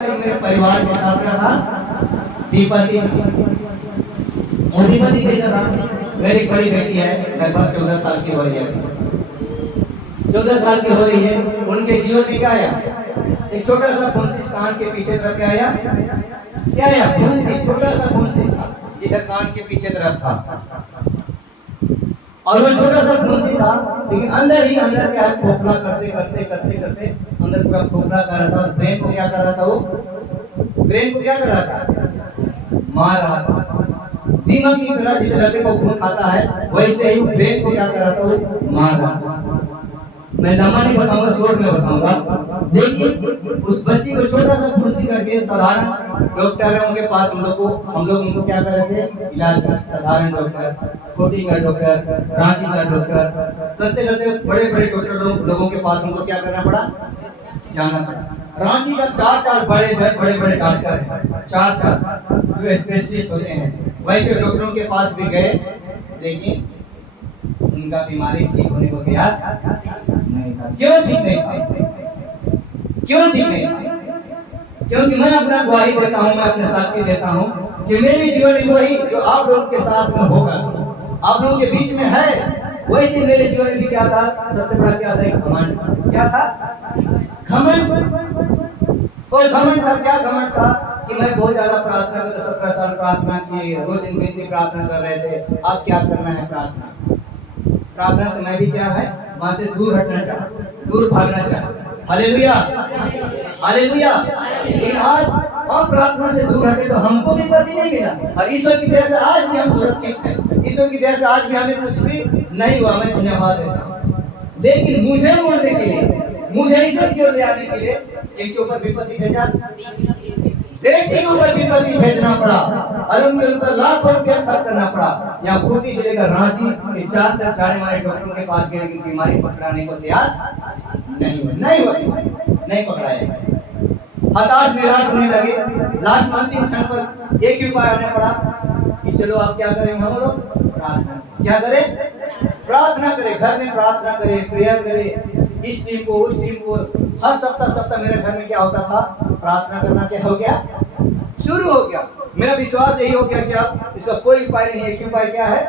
मेरे परिवार के साथ रहा दीपति। दीपति कैसा था? मेरी बड़ी बेटी है, लगभग 14 साल की हो रही है, 14 साल की हो रही है। उनके जीवन में क्या आया? एक छोटा सा फुंसी कान के पीछे तरफ क्या आया? क्या आया? फुंसी, छोटा सा फुंसी था, इधर कान के पीछे तरफ था। और वो छोटा सा फुंसी था, लेकिन अंदर ही अंदर क्या है, खोखला करते करते करते करते अंदर पूरा खोखला कर रहा था। ब्रेन को क्या कर रहा था? वो ब्रेन को क्या कर रहा था? मार रहा था। दीमक की तरह जिसे लड़के को खून खाता है, वैसे ही ब्रेन को क्या कर रहा था? वो मार रहा था। मैं लंबा नहीं बताऊंगा, शॉर्ट में बताऊंगा। देखिए उस बच्ची को छोटा सा फुंसी करके साधारण डॉक्टर है उनके पास हम लोग उनको क्या कर रहे थे? इलाज कर। साधारण डॉक्टर, कोटी का डॉक्टर, रांची का डॉक्टर, करते करते बड़े बड़े डॉक्टर लोगों के पास हमको क्या करना पड़ा? जाना पड़ा। रांची का चार बड़े बड़े डॉक्टर हैं, चार जो स्पेशलिस्ट होते हैं, वैसे डॉक्टरों के पास भी गए, लेकिन उनका बीमारी ठीक होने को तैयार नहीं था। क्यों ठीक नहीं था? क्यों ठीक नहीं था? क्योंकि मैं अपना गवाही देता हूँ, मैं अपने साक्षी देता हूँ कि मेरे जीवन में वही जो आप लोगों के साथ में होगा, आप लोगों के बीच में है, वैसे मेरे जीवन में भी क्या था? सबसे बड़ा क्या था? एक घमंड। क्या था? घमंड। और घमंड था, क्या घमंड था? कि मैं बहुत ज्यादा प्रार्थना करता, 17 साल प्रार्थना की, रोज दिन में प्रार्थना कर रहे थे। अब क्या करना है? प्रार्थना से मैं भी क्या है? वहां से दूर हटना चाह, दूर भागना चाह। Hallelujah, hallelujah. लेकिन आज हम प्रार्थना से दूर हटे तो हमको भी पति नहीं मिला, और ईश्वर की दया से आज भी हम सुरक्षित हैं। ईश्वर की दया से आज भी हमें कुछ भी नहीं हुआ, मैं धन्यवाद देता हूँ। लेकिन मुझे मोड़ने के लिए, मुझे ईश्वर की ओर ले आने के लिए इनके ऊपर विपत्ति भेजा, बेटी के ऊपर विपत्ति भेजना पड़ा, और उनके ऊपर लाखों रुपया खर्च करना पड़ा। यहाँ खूंटी से लेकर रांची के चार जाने वाले डॉक्टरों के पास गए, लेकिन बीमारी पकड़ाने को तैयार नहीं पकड़ाया। हताश निराश होने लगे। लास्ट अंतिम क्षण पर एक ही उपाय आने पड़ा कि चलो आप क्या करेंगे? हम लोग प्रार्थना। क्या करें? प्रार्थना करें, घर में प्रार्थना करें, प्रेयर करें। इस टीम को, उस टीम को, हर सप्ताह मेरे घर में क्या होता था? प्रार्थना करना क्या हो गया? शुरू हो गया। मेरा विश्वास यही हो गया कि अब इसका कोई उपाय नहीं है। एक उपाय क्या है?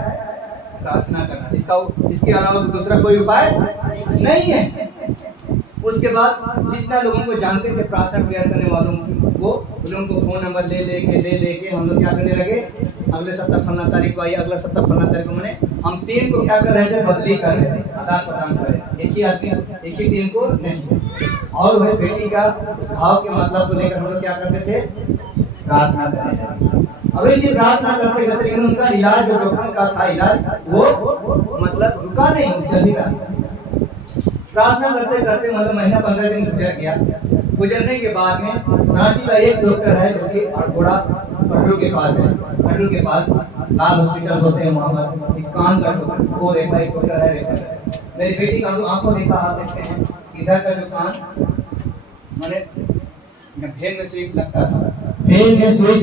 प्रार्थना करना। इसके अलावा दूसरा कोई उपाय नहीं है। उसके बाद जितना लोगों को जानते थे प्रार्थना प्रेयर करने वालों को, उन लोगों को फोन नंबर ले लेके हम लोग क्या करने लगे? अगले सप्ताह फलना तारीख को आई, अगला सप्ताह फलना तारीख को, मैंने हम टीम को क्या कर रहे थे? बदली कर रहे थे, आदान प्रदान कर रहे थे। एक ही आदमी, एक ही टीम को नहीं। और वह बेटी का उस घाव के मतलब को लेकर हम लोग क्या करते थे? प्रार्थना करने लगे। अब इसी प्रार्थना करते करते, लेकिन उनका इलाज जो डॉक्टर का था इलाज, वो मतलब रुका नहीं, चल रहा। प्रार्थना करते करते मतलब महीना 15 दिन गुजर गया। गुजरने के बाद में रांची का एक डॉक्टर है जो कि अड़गोड़ा खड्डू के पास है, खड्डू के पास लाल हॉस्पिटल होते हैं, वहाँ पर एक कान का डॉक्टर, वो रेफा एक डॉक्टर है, रेफा है। मेरी बेटी का आंखों देखा हाथ देखते हैं, इधर का जो कान मैंने भेल में सुई लगता था, भेल में सुई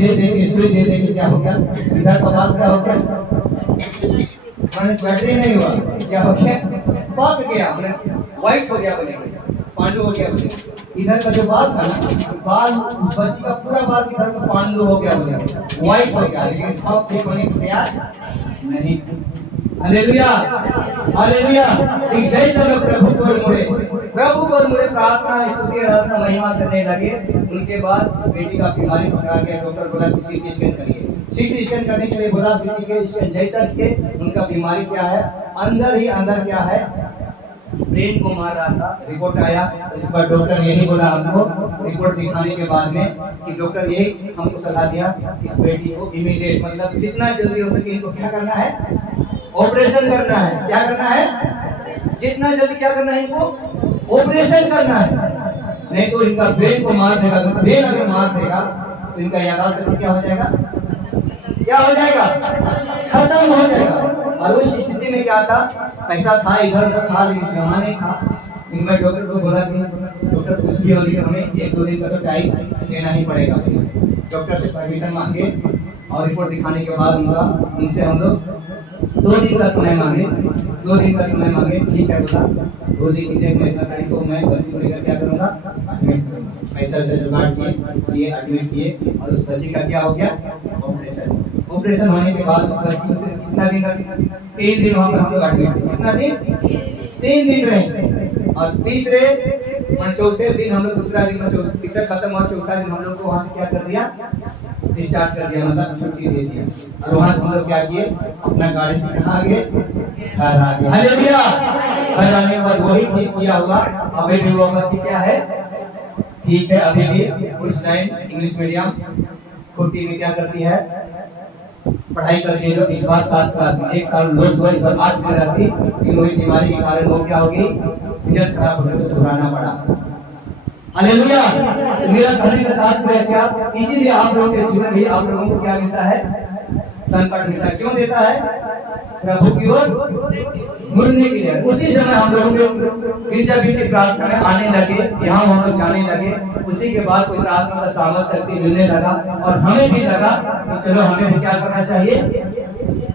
दे के क्या हो गया? इधर का बात क्या हो गया? मैंने बैटरी नहीं हुआ, क्या हो गया? पक गया, मैंने व्हाइट हो गया, बने पांडु हो गया बने। इधर का जो बाल था ना, बाल बच्ची का पूरा बाल इधर का पांडु हो गया, बने व्हाइट हो गया, लेकिन अब ठीक होने को तैयार नहीं। Hallelujah, hallelujah. जैसे लोग प्रभु को मुड़े प्रार्थना, स्तुति, आराधना, महिमा करने लगे, उनके बाद बेटी का बीमारी पकड़ा गया। डॉक्टर बोला कि सीटी स्कैन करिए। सीटी स्कैन करने के लिए बोला, सीटी स्कैन जैसा कि उनका बीमारी क्या है? अंदर ही अंदर क्या है? ब्रेन को मार रहा था। रिपोर्ट आया, इसके बाद डॉक्टर यही बोला हमको, रिपोर्ट दिखाने के बाद में कि डॉक्टर यही हमको सलाह दिया, इस बेटी को इमीडिएट, मतलब जितना जल्दी हो सके इनको क्या करना है? ऑपरेशन करना है। क्या करना है? जितना जल्दी क्या करना है? इनको ऑपरेशन करना है, नहीं तो इनका ब्रेन को मार देगा। तो ब्रेन अगर मार देगा तो इनका याददाश्त शक्ति क्या हो जाएगा? क्या हो जाएगा? खत्म हो जाएगा। और उस स्थिति में क्या था? पैसा था, इधर उधर था, लेकिन जमा नहीं था। मैं डॉक्टर को बोला कि डॉक्टर कुछ भी हो, लेकिन हमें 1-2 दिन का तो टाइम देना ही पड़ेगा। डॉक्टर से परमिशन मांगे और रिपोर्ट दिखाने के बाद उनसे हम लोग 2 दिन का समय मांगे, 2 दिन का समय मांगे, ठीक है बोला 2 दिन की मैं इतना तारीख को मैं बच्ची लेकर क्या करूँगा, एडमिट करूँगा। पैसा से जुगाड़ किए एडमिट किए और उस बच्ची का क्या हो गया, ऑपरेशन होने के बाद उस बच्ची से कितना दिन, 3 दिन वहाँ पर हम लोग एडमिट, कितना दिन, 3 दिन रहे और तीसरे चौथे दिन हम लोग, दूसरा दिन तीसरा खत्म हुआ, चौथा दिन हम लोग को वहाँ से क्या कर दिया, डिस्चार्ज कर दिया, मतलब छुट्टी दे दिया। और वहाँ से हम लोग क्या किए, अपना गाड़ी से कहाँ आ गए, घर आ गए। हालेलुया। घर आने के बाद वही ठीक किया हुआ, अभी भी वो बच्ची क्या है, ठीक है, अभी भी कुछ टाइम इंग्लिश मीडियम खुट्टी में क्या करती है, पढ़ाई करती है। जो इस बार 7 क्लास में, 1 साल लोग हुआ, इस बार 8 में रहती, लेकिन वही बीमारी के कारण वो क्या होगी, रिजल्ट खराब हो गया तो छुड़ाना पड़ा। हालेलुया। मेरा कहने का तात्पर्य क्या, इसीलिए आप लोगों के जीवन में आप लोगों को क्या मिलता है, संकट मिलता है। क्यों देता है, प्रभु की ओर मुड़ने के लिए। उसी समय हम लोगों को गिरजा की प्रार्थना में आने लगे, यहाँ वहाँ तो जाने लगे, उसी के बाद कोई प्रार्थना का सामर्थ शक्ति मिलने लगा और हमें भी लगा कि चलो हमें भी क्या करना चाहिए,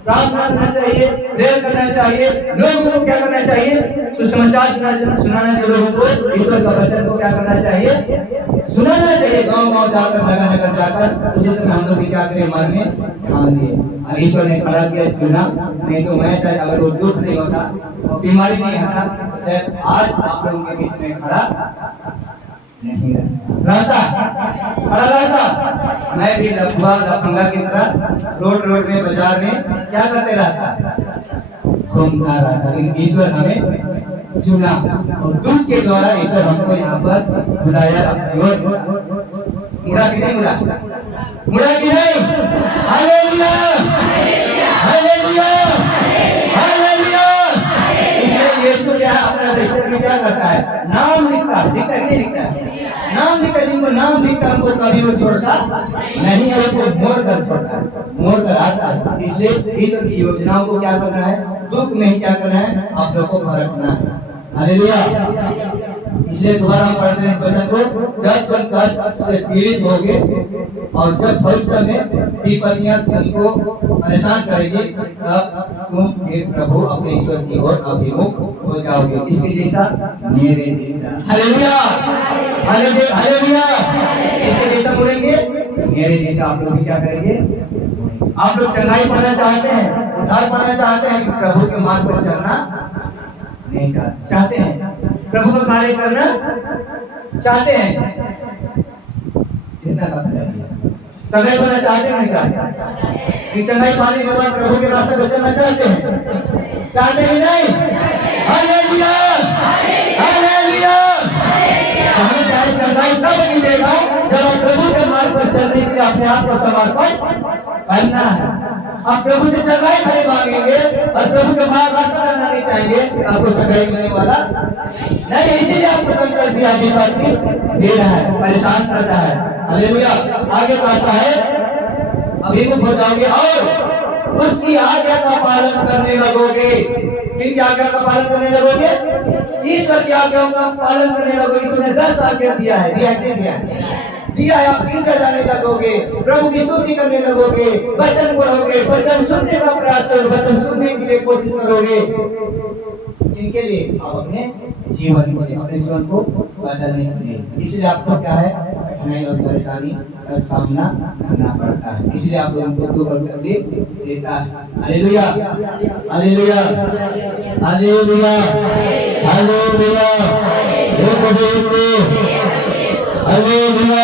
प्रार्थना करना चाहिए, प्रेयर करना चाहिए, लोगों को क्या करना चाहिए, सुसमाचार सुनाना चाहिए, लोगों को ईश्वर का वचन को क्या करना चाहिए, सुनाना चाहिए, गांव-गांव जाकर, नगर-नगर जाकर। उसी समय हम लोग भी क्या करें, मन में ठान लिए और ईश्वर ने खड़ा किया, चुना। नहीं तो मैं शायद, अगर वो दुख नहीं होता और बीमारी नहीं होता, शायद आज आप लोगों के बीच में खड़ा नहीं रहता, खड़ा रहता। मैं भी लफुआ लफंगा की तरह रोड में, बाजार में क्या करते रहता, घूमता रहता। लेकिन ईश्वर हमें चुना और दुख के द्वारा ईश्वर हमको यहाँ पर बुलाया अपनी ओर। मुड़ा कि नहीं, मुड़ा कि नहीं? Hallelujah, hallelujah, hallelujah. इसलिए यीशु क्या अपना रजिस्टर में क्या करता है, नाम लिखता है, लिखता है, नहीं लिखता है, नाम लिखता है। जिनको नाम लिखता है उनको कभी वो छोड़ता नहीं है, वो मोड़ कर छोड़ता है, मोड़ कर आता है। इसलिए ईश्वर की योजनाओं को क्या करना है, दुख में ही क्या करना है, आप लोगों को परखना है। हालेलुया। इसलिए दोबारा हम पढ़ते हैं इस वचन को, जब तुम कष्ट से पीड़ित होगे और जब भविष्य में विपत्तियां तुमको परेशान करेगी, तब तुम फिर प्रभु अपने ईश्वर की ओर अभिमुख हो जाओगे। इसके जैसा, मेरे जैसा। Hallelujah, hallelujah, hallelujah. इसके जैसा मुड़ेंगे, मेरे जैसा आप लोग भी क्या करेंगे। आप लोग चंगाई पाना चाहते हैं, उद्धार पाना चाहते हैं, कि प्रभु के मार्ग पर चलना नहीं चाहते हैं, प्रभु का कार्य करना चाहते हैं, चंगाई पाना चाहते हैं, नहीं चाहते? चंगाई पाने के बाद प्रभु के रास्ते पर चलना चाहते हैं, चाहते कि नहीं? Hallelujah, hallelujah. हमें चाहे चंगाई तब मिलेगा जब हम प्रभु के मार्ग पर चलने के लिए अपने आप को समर्पण करना है। आप प्रभु से चंगाई नहीं मांगेंगे और प्रभु के मार्ग रास्ता करना नहीं चाहेंगे, आपको चंगाई मिलने वाला नहीं। इसीलिए आपको संकट दिया, विपत्ति दे रहा है, परेशान कर रहा है। हालेलुया। आगे कहता है, अभिमुख हो जाओगे और उसकी आज्ञा का पालन करने लगोगे। किन की आज्ञा का पालन करने लगोगे? ईश्वर की आज्ञाओं का पालन करने लगोगे। ईश्वर ने 10 आज्ञा दिया है, दिया है। आप गिरजा जाने लगोगे, प्रभु की स्तुति करने लगोगे, वचन पढ़ोगे, वचन सुनने का प्रयास करोगे, वचन सुनने के लिए कोशिश करोगे। इनके लिए आप अपने जीवन को बदलने के लिए, इसलिए आपको क्या है, कठिनाई और परेशानी का सामना करना पड़ता है। इसलिए आप लोगों को दुख और तकलीफ देता है। Hallelujah, hallelujah, hallelujah, hallelujah. Hallelujah.